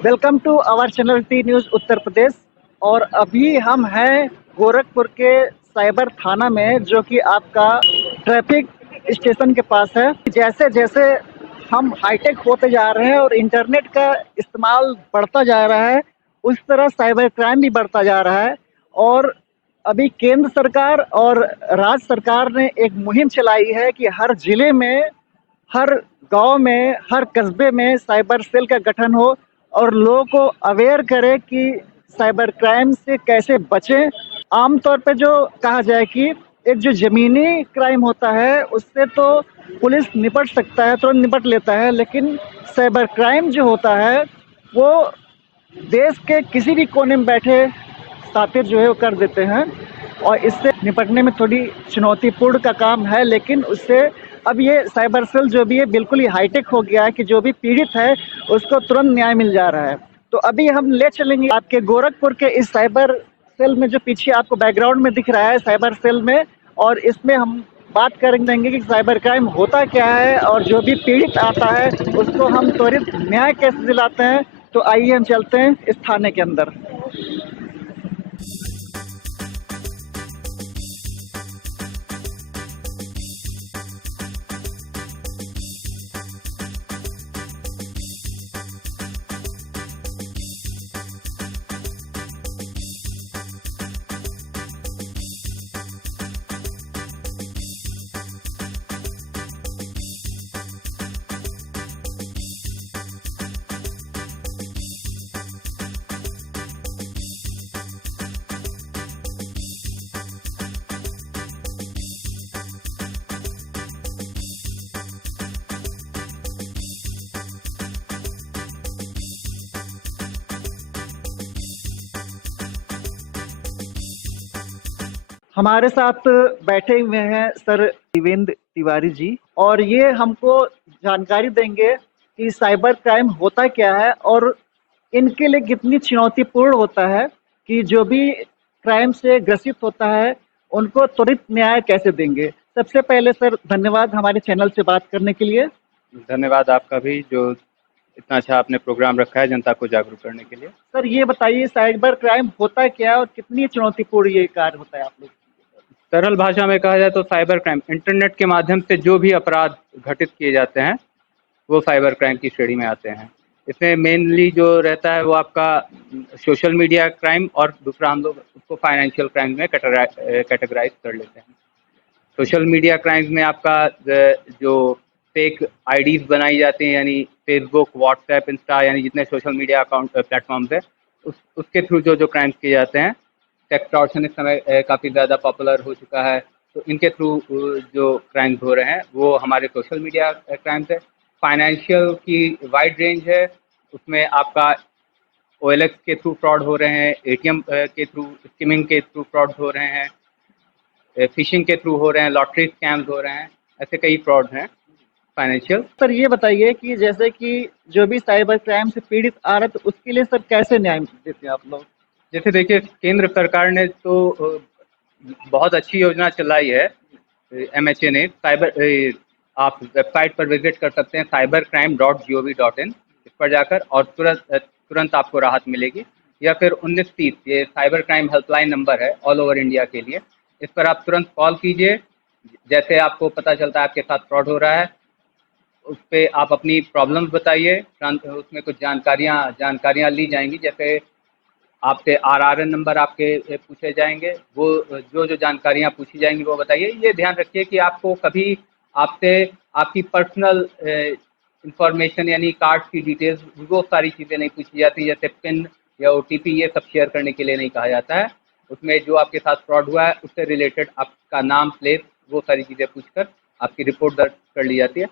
Welcome to our channel T news Uttar Pradesh. और अभी हम हैं गोरखपुर के साइबर थाना में, जो कि आपका ट्रैफिक स्टेशन के पास है। जैसे जैसे हम हाईटेक होते जा रहे हैं और इंटरनेट का इस्तेमाल बढ़ता जा रहा है, उस तरह साइबर क्राइम भी बढ़ता जा रहा है। और अभी केंद्र सरकार और राज्य सरकार ने एक मुहिम चलाई है कि हर जिले में, हर गांव में, हर कस्बे में साइबर सेल का गठन हो और लोगों को अवेयर करे कि साइबर क्राइम से कैसे बचें। आमतौर पे जो कहा जाए कि एक जो ज़मीनी क्राइम होता है उससे तो पुलिस निपट सकता है, तुरंत निपट लेता है, लेकिन साइबर क्राइम जो होता है वो देश के किसी भी कोने में बैठे साथी जो है वो कर देते हैं। और इससे निपटने में थोड़ी चुनौतीपूर्ण का काम है, लेकिन उससे अब ये साइबर सेल जो भी है बिल्कुल ही हाईटेक हो गया है कि जो भी पीड़ित है उसको तुरंत न्याय मिल जा रहा है। तो अभी हम ले चलेंगे आपके गोरखपुर के इस साइबर सेल में, जो पीछे आपको बैकग्राउंड में दिख रहा है साइबर सेल में। और इसमें हम बात करेंगे कि साइबर क्राइम होता क्या है और जो भी पीड़ित आता है उसको हम त्वरित न्याय कैसे दिलाते हैं। तो आइए हम चलते हैं इस थाने के अंदर। हमारे साथ बैठे हुए हैं सर देवेंद्र तिवारी जी, और ये हमको जानकारी देंगे कि साइबर क्राइम होता क्या है और इनके लिए कितनी चुनौतीपूर्ण होता है कि जो भी क्राइम से ग्रसित होता है उनको त्वरित न्याय कैसे देंगे। सबसे पहले सर धन्यवाद हमारे चैनल से बात करने के लिए। धन्यवाद आपका भी, जो इतना अच्छा आपने प्रोग्राम रखा है जनता को जागरूक करने के लिए। सर ये बताइए साइबर क्राइम होता क्या है और कितनी चुनौतीपूर्ण ये कार्य होता है आप लोग। सरल भाषा में कहा जाए तो साइबर क्राइम इंटरनेट के माध्यम से जो भी अपराध घटित किए जाते हैं वो साइबर क्राइम की श्रेणी में आते हैं। इसमें मेनली जो रहता है वो आपका सोशल मीडिया क्राइम, और दूसरा हम लोग उसको फाइनेंशियल क्राइम में कैटेगराइज कर लेते हैं। सोशल मीडिया क्राइम्स में आपका जो फेक आईडीज बनाई जाती हैं, यानी फेसबुक, व्हाट्सएप, इंस्टा, यानी जितने सोशल मीडिया अकाउंट प्लेटफॉर्म्स है उसके थ्रू जो क्राइम्स किए जाते हैं। टेक्सटॉर्शन इस समय काफ़ी ज़्यादा पॉपुलर हो चुका है, तो इनके थ्रू जो क्राइम्स हो रहे हैं वो हमारे सोशल मीडिया क्राइम्स है। फाइनेंशियल की वाइड रेंज है, उसमें आपका OLX के थ्रू फ्रॉड हो रहे हैं, ATM के थ्रू स्किमिंग के थ्रू फ्रॉड हो रहे हैं, फिशिंग के थ्रू हो रहे हैं, लॉटरी स्कैम्स हो रहे हैं, ऐसे कई फ्रॉड हैं फाइनेंशियल। सर ये बताइए कि जैसे कि जो भी साइबर क्राइम से पीड़ित आ रहा है तो उसके लिए सर कैसे न्याय देते हैं आप लोग। जैसे देखिए, केंद्र सरकार ने तो बहुत अच्छी योजना चलाई है, MHA ने। आप वेबसाइट पर विजिट कर सकते हैं cybercrime.gov.in, इस पर जाकर, और तुरंत आपको राहत मिलेगी। या फिर 1930, ये साइबर क्राइम हेल्पलाइन नंबर है ऑल ओवर इंडिया के लिए, इस पर आप तुरंत कॉल कीजिए। जैसे आपको पता चलता है आपके साथ फ्रॉड हो रहा है, उस पर आप अपनी प्रॉब्लम्स बताइए, उसमें कुछ जानकारियाँ ली जाएंगी। जैसे आपसे RRN नंबर आपके पूछे जाएंगे, वो जो जानकारियाँ पूछी जाएंगी वो बताइए। ये ध्यान रखिए कि आपको कभी आपसे आपकी पर्सनल इंफॉर्मेशन यानी कार्ड की डिटेल्स, वो सारी चीज़ें नहीं पूछी जाती, जैसे पिन या OTP, ये सब शेयर करने के लिए नहीं कहा जाता है। उसमें जो आपके साथ फ्रॉड हुआ है उससे रिलेटेड आपका नाम, प्लेस, वो सारी चीज़ें पूछकर आपकी रिपोर्ट दर्ज कर ली जाती है।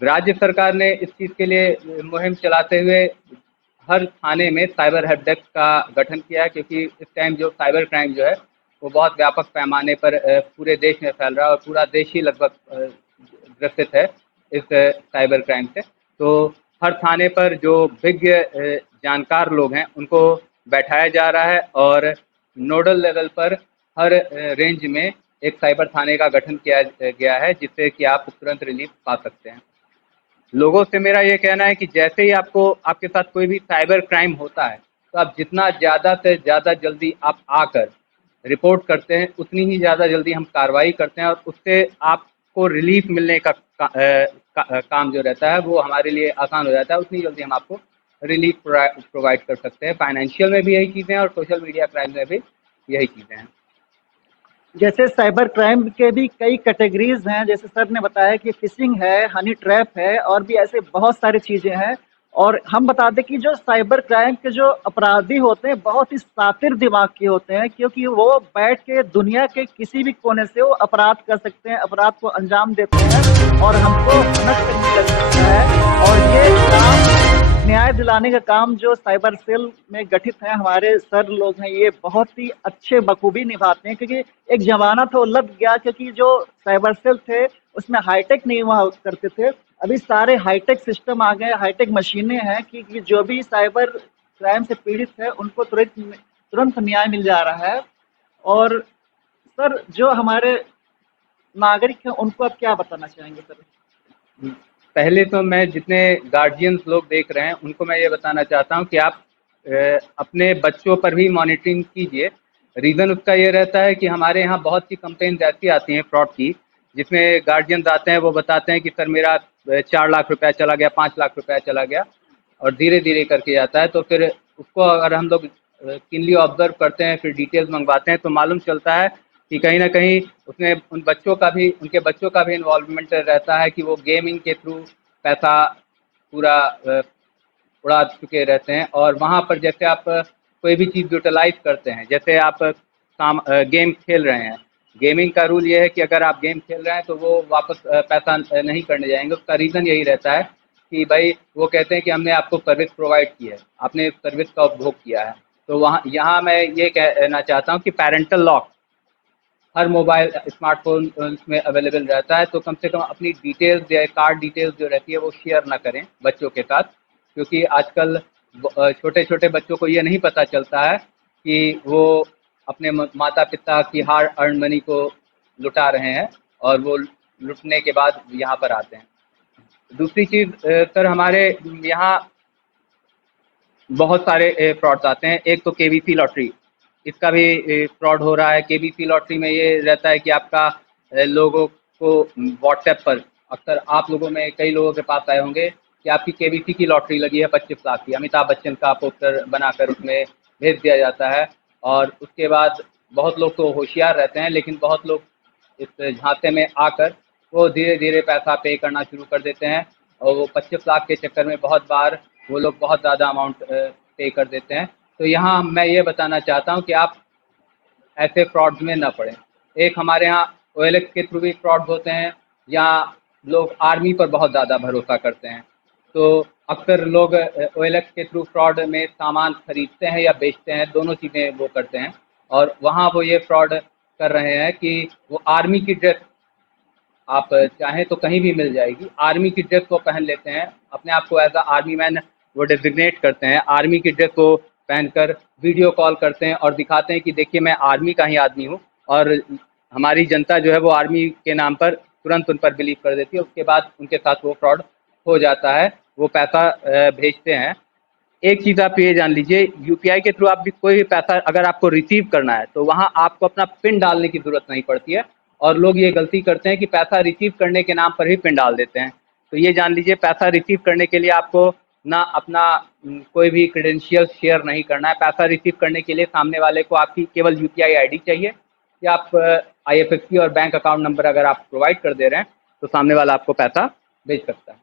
राज्य सरकार ने इस चीज़ के लिए मुहिम चलाते हुए हर थाने में साइबर हेल्प डेस्क का गठन किया है, क्योंकि इस टाइम जो साइबर क्राइम जो है वो बहुत व्यापक पैमाने पर पूरे देश में फैल रहा है, और पूरा देश ही लगभग ग्रसित है इस साइबर क्राइम से। तो हर थाने पर जो विज्ञ जानकार लोग हैं उनको बैठाया जा रहा है, और नोडल लेवल पर हर रेंज में एक साइबर थाने का गठन किया गया है, जिससे कि आप तुरंत रिलीफ पा सकते हैं। लोगों से मेरा ये कहना है कि जैसे ही आपको आपके साथ कोई भी साइबर क्राइम होता है, तो आप जितना ज़्यादा से ज़्यादा जल्दी आप आकर रिपोर्ट करते हैं, उतनी ही ज़्यादा जल्दी हम कार्रवाई करते हैं और उससे आपको रिलीफ मिलने का काम जो रहता है वो हमारे लिए आसान हो जाता है। उतनी जल्दी हम आपको रिलीफ प्रोवाइड कर सकते हैं। फाइनेंशियल में भी यही चीज़ें हैं और सोशल मीडिया क्राइम में भी यही चीज़ें हैं। जैसे साइबर क्राइम के भी कई कैटेगरीज हैं, जैसे सर ने बताया कि फिशिंग है, हनी ट्रैप है और भी ऐसे बहुत सारी चीजें हैं। और हम बता दें कि जो साइबर क्राइम के जो अपराधी होते हैं बहुत ही शातिर दिमाग के होते हैं, क्योंकि वो बैठ के दुनिया के किसी भी कोने से वो अपराध कर सकते हैं, अपराध को अंजाम देते हैं और हमको नष्ट करने लग सकता है। और ये काम न्याय दिलाने का काम जो साइबर सेल में गठित है हमारे सर लोग हैं, ये बहुत ही अच्छे बखूबी निभाते हैं। क्योंकि एक जमाना तो लग गया, क्योंकि जो साइबर सेल थे उसमें हाईटेक नहीं हुआ करते थे, अभी सारे हाईटेक सिस्टम आ गए, हाईटेक मशीनें हैं कि जो भी साइबर क्राइम से पीड़ित है उनको तुरंत तुरंत न्याय मिल जा रहा है। और सर जो हमारे नागरिक हैं उनको आप क्या बताना चाहेंगे सर? पहले तो मैं जितने गार्जियंस लोग देख रहे हैं उनको मैं ये बताना चाहता हूँ कि आप अपने बच्चों पर भी मॉनिटरिंग कीजिए। रीज़न उसका ये रहता है कि हमारे यहाँ बहुत सी कंप्लेंट ऐसी आती हैं फ्रॉड की, जिसमें गार्जियंस आते हैं, वो बताते हैं कि सर मेरा 4 लाख रुपया चला गया, 5 लाख रुपया चला गया, और धीरे धीरे करके जाता है। तो फिर उसको अगर हम लोग किनली ऑब्जर्व करते हैं, फिर डिटेल्स मंगवाते हैं, तो मालूम चलता है कि कहीं ना कहीं उसमें उनके बच्चों का भी इन्वॉल्वमेंट रहता है कि वो गेमिंग के थ्रू पैसा पूरा उड़ा चुके रहते हैं। और वहाँ पर जैसे आप कोई भी चीज़ यूटिलाइज करते हैं, जैसे आप गेम खेल रहे हैं, गेमिंग का रूल ये है कि अगर आप गेम खेल रहे हैं तो वो वापस पैसा नहीं करने जाएंगे। उसका रीज़न यही रहता है कि भाई वो कहते हैं कि हमने आपको सर्विस प्रोवाइड की है, आपने सर्विस का उपभोग किया है। तो वहाँ यहाँ मैं ये कहना चाहता हूँ कि पैरेंटल लॉक हर मोबाइल स्मार्टफोन में अवेलेबल रहता है, तो कम से कम अपनी डिटेल्स या कार्ड डिटेल्स जो रहती है वो शेयर ना करें बच्चों के साथ, क्योंकि आजकल छोटे छोटे बच्चों को ये नहीं पता चलता है कि वो अपने माता पिता की हार्ड अर्न मनी को लुटा रहे हैं और वो लुटने के बाद यहाँ पर आते हैं। दूसरी चीज़ सर, हमारे यहाँ बहुत सारे फ्रॉड्स आते हैं। एक तो केबीसी लॉटरी, इसका भी फ्रॉड हो रहा है। केबीसी लॉटरी में ये रहता है कि आपका लोगों को व्हाट्सएप पर, अक्सर आप लोगों में कई लोगों के पास आए होंगे कि आपकी केबीसी की लॉटरी लगी है 25 लाख की, अमिताभ बच्चन का पोस्टर बनाकर उसमें भेज दिया जाता है। और उसके बाद बहुत लोग तो होशियार रहते हैं, लेकिन बहुत लोग इस झांसे में आकर वो धीरे धीरे पैसा पे करना शुरू कर देते हैं, और वो 25 लाख के चक्कर में बहुत बार वो लोग बहुत ज़्यादा अमाउंट पे कर देते हैं। तो यहाँ मैं ये बताना चाहता हूँ कि आप ऐसे फ्रॉड्स में न पड़ें। एक हमारे यहाँ ओएलएक्स के थ्रू भी फ्रॉड्स होते हैं, या लोग आर्मी पर बहुत ज़्यादा भरोसा करते हैं। तो अक्सर लोग ओएलएक्स के थ्रू फ्रॉड में सामान खरीदते हैं या बेचते हैं, दोनों चीज़ें वो करते हैं। और वहाँ वो ये फ्रॉड कर रहे हैं कि वो आर्मी की ड्रेस, आप चाहें तो कहीं भी मिल जाएगी, आर्मी की ड्रेस को पहन लेते हैं, अपने आप को एज अ आर्मी मैन वो डिजिग्नेट करते हैं, आर्मी की ड्रेस को पहनकर वीडियो कॉल करते हैं और दिखाते हैं कि देखिए मैं आर्मी का ही आदमी हूँ। और हमारी जनता जो है वो आर्मी के नाम पर तुरंत उन पर बिलीव कर देती है। उसके बाद उनके साथ वो फ्रॉड हो जाता है, वो पैसा भेजते हैं। एक चीज़ आप ये जान लीजिए, यूपीआई के थ्रू आप भी कोई भी पैसा अगर आपको रिसीव करना है तो वहाँ आपको अपना पिन डालने की ज़रूरत नहीं पड़ती है। और लोग ये गलती करते हैं कि पैसा रिसीव करने के नाम पर ही पिन डाल देते हैं। तो ये जान लीजिए, पैसा रिसीव करने के लिए आपको ना अपना कोई भी क्रेडेंशियल शेयर नहीं करना है। पैसा रिसीव करने के लिए सामने वाले को आपकी केवल यूपीआई आईडी चाहिए, या आप आईएफएससी और बैंक अकाउंट नंबर अगर आप प्रोवाइड कर दे रहे हैं तो सामने वाला आपको पैसा भेज सकता है।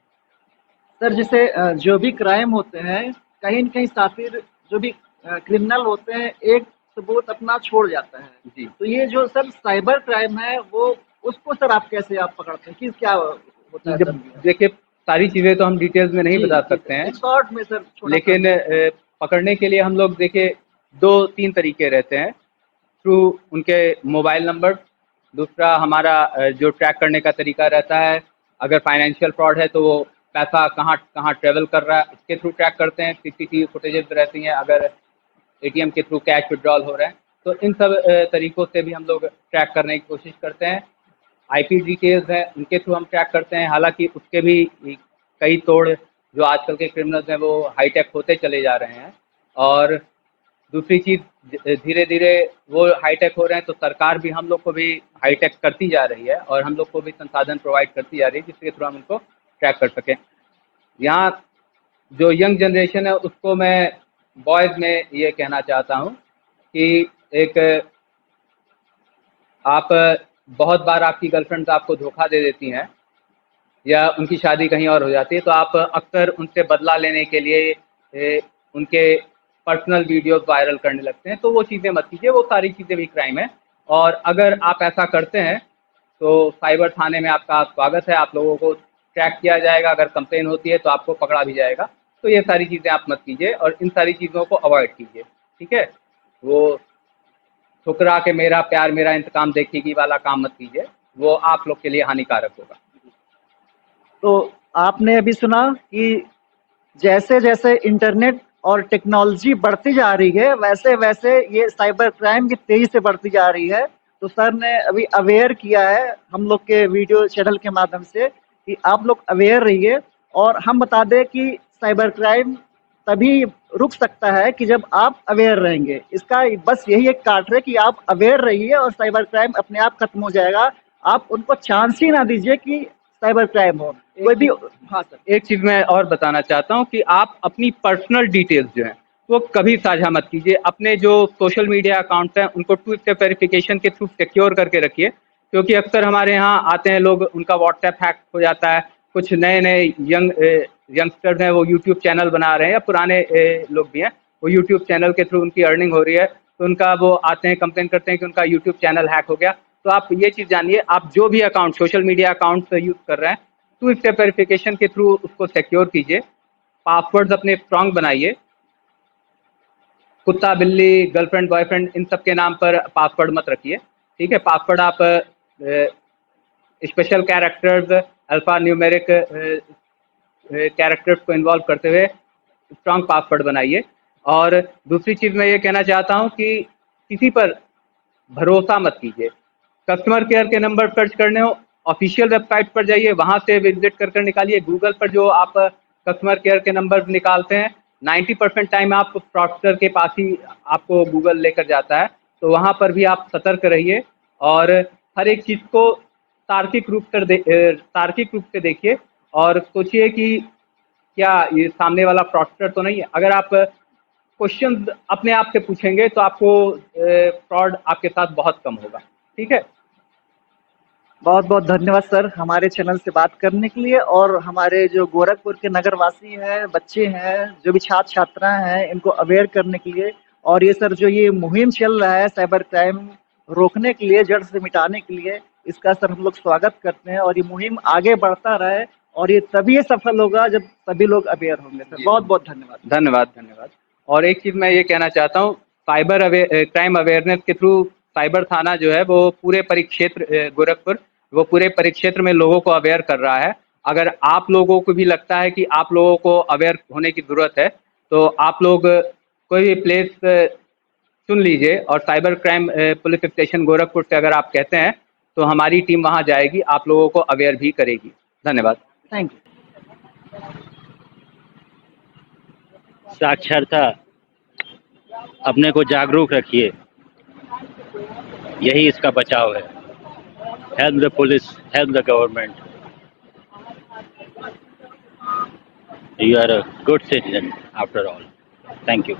सर जैसे जो भी क्राइम होते हैं, कहीं न कहीं शातिर जो भी क्रिमिनल होते हैं, एक सबूत अपना छोड़ जाता है। जी तो ये जो सर साइबर क्राइम है वो उसको सर आप कैसे आप पकड़ते हैं कि क्या होता है जब सर? देखिए, सारी चीज़ें तो हम डिटेल्स में नहीं जी, बता जी सकते सर। हैं, एक शॉर्ट में सर छोटा-सा। लेकिन पकड़ने के लिए हम लोग देखिए 2-3 तरीके रहते हैं। थ्रू उनके मोबाइल नंबर, दूसरा हमारा जो ट्रैक करने का तरीका रहता है, अगर फाइनेंशियल फ्रॉड है तो वो पैसा कहाँ कहाँ ट्रेवल कर रहा है उसके थ्रू ट्रैक करते हैं। सीसीटीवी फुटेजेस रहती हैं, अगर एटीएम के थ्रू कैश विड्रॉल हो रहे हैं, तो इन सब तरीकों से भी हम लोग ट्रैक करने की कोशिश करते हैं। आईपी डिटेल्स हैं, उनके थ्रू हम ट्रैक करते हैं। हालांकि उसके भी कई तोड़ जो आजकल के क्रिमिनल्स हैं वो हाईटेक होते चले जा रहे हैं। और दूसरी चीज़, धीरे धीरे वो हाईटेक हो रहे हैं तो सरकार भी हम लोग को भी हाईटेक करती जा रही है और हम लोग को भी संसाधन प्रोवाइड करती जा रही है जिसके थ्रू हम उनको ट्रैक कर सकें। यहाँ जो यंग जनरेशन है उसको मैं बॉयज़ में ये कहना चाहता हूँ कि एक आप बहुत बार आपकी गर्लफ्रेंड्स आपको धोखा दे देती हैं या उनकी शादी कहीं और हो जाती है, तो आप अक्सर उनसे बदला लेने के लिए उनके पर्सनल वीडियोस वायरल करने लगते हैं। तो वो चीज़ें मत कीजिए, वो सारी चीज़ें भी क्राइम है। और अगर आप ऐसा करते हैं तो साइबर थाने में आपका स्वागत है, आप लोगों को ट्रैक किया जाएगा, अगर कंप्लेन होती है तो आपको पकड़ा भी जाएगा। तो ये सारी चीज़ें आप मत कीजिए और इन सारी चीज़ों को अवॉइड कीजिए, ठीक है। वो ठुकरा के मेरा प्यार मेरा इंतकाम देखेगी वाला काम मत कीजिए, वो आप लोग के लिए हानिकारक होगा। तो आपने अभी सुना कि जैसे जैसे इंटरनेट और टेक्नोलॉजी बढ़ती जा रही है वैसे वैसे ये साइबर क्राइम भी तेजी से बढ़ती जा रही है। तो सर ने अभी अवेयर किया है हम लोग के वीडियो चैनल के माध्यम से कि आप लोग अवेयर रहिए। और हम बता दें कि साइबर क्राइम तभी रुक सकता है कि जब आप अवेयर रहेंगे। इसका बस यही एक काट है कि आप अवेयर रहिए और साइबर क्राइम अपने आप खत्म हो जाएगा। आप उनको चांस ही ना दीजिए कि साइबर क्राइम हो कोई भी। हाँ सर, एक चीज़ मैं और बताना चाहता हूँ कि आप अपनी पर्सनल डिटेल्स जो हैं वो कभी साझा मत कीजिए। अपने जो सोशल मीडिया अकाउंट्स हैं उनको 2 स्टेप वेरिफिकेशन के थ्रू सिक्योर करके रखिए, क्योंकि अक्सर हमारे यहाँ आते हैं लोग, उनका व्हाट्सएप हैक हो जाता है। कुछ नए नए यंगस्टर्स हैं वो यूट्यूब चैनल बना रहे हैं, या पुराने लोग भी हैं, वो यूट्यूब चैनल के थ्रू उनकी अर्निंग हो रही है, तो उनका वो आते हैं कंप्लेन करते हैं कि उनका यूट्यूब चैनल हैक हो गया। तो आप ये चीज़ जानिए, आप जो भी account social media account use कर रहे हैं 2 स्टेप वेरिफिकेशन के थ्रू उसको सिक्योर कीजिए। पासवर्ड्स अपने स्ट्रांग बनाइए। कुत्ता बिल्ली गर्लफ्रेंड बॉयफ्रेंड इन सब के नाम पर पासवर्ड मत रखिए, ठीक है। पासवर्ड आप special characters, alpha numeric characters को इन्वॉल्व करते हुए स्ट्रांग पासवर्ड बनाइए। और दूसरी चीज़ मैं ये कहना चाहता हूँ कि किसी पर भरोसा मत कीजिए। कस्टमर केयर के नंबर सर्च करने हो, ऑफिशियल वेबसाइट पर जाइए, वहाँ से विजिट कर निकालिए। गूगल पर जो आप कस्टमर केयर के नंबर निकालते हैं 90% टाइम आप फ्रॉडस्टर के पास ही आपको गूगल लेकर जाता है। तो वहाँ पर भी आप सतर्क रहिए और हर एक चीज़ को तार्किक रूप से देखिए और सोचिए कि क्या ये सामने वाला फ्रॉडस्टर तो नहीं है। अगर आप क्वेश्चन अपने आप से पूछेंगे तो आपको फ्रॉड आपके साथ बहुत कम होगा, ठीक है। बहुत बहुत धन्यवाद सर हमारे चैनल से बात करने के लिए। और हमारे जो गोरखपुर के नगरवासी हैं, बच्चे हैं, जो भी छात्र छात्राएं हैं, इनको अवेयर करने के लिए। और ये सर जो ये मुहिम चल रहा है साइबर क्राइम रोकने के लिए, जड़ से मिटाने के लिए, इसका सर हम लोग स्वागत करते हैं। और ये मुहिम आगे बढ़ता रहे और ये तभी सफल होगा जब सभी लोग अवेयर होंगे। सर बहुत बहुत धन्यवाद। धन्यवाद धन्यवाद। और एक चीज़ मैं ये कहना चाहता हूँ, साइबर क्राइम अवेयरनेस के थ्रू साइबर थाना जो है वो पूरे परिक्षेत्र गोरखपुर, वो पूरे परिक्षेत्र में लोगों को अवेयर कर रहा है। अगर आप लोगों को भी लगता है कि आप लोगों को अवेयर होने की ज़रूरत है तो आप लोग कोई भी प्लेस चुन लीजिए और cyber crime police station Gorakhpur से अगर आप कहते हैं तो हमारी टीम वहाँ जाएगी, आप लोगों को अवेयर भी करेगी। धन्यवाद। Thank you. साक्षरता, अपने को जागरूक रखिए, यही इसका बचाव है। Help the police, help the government. You are a good citizen after all. Thank you.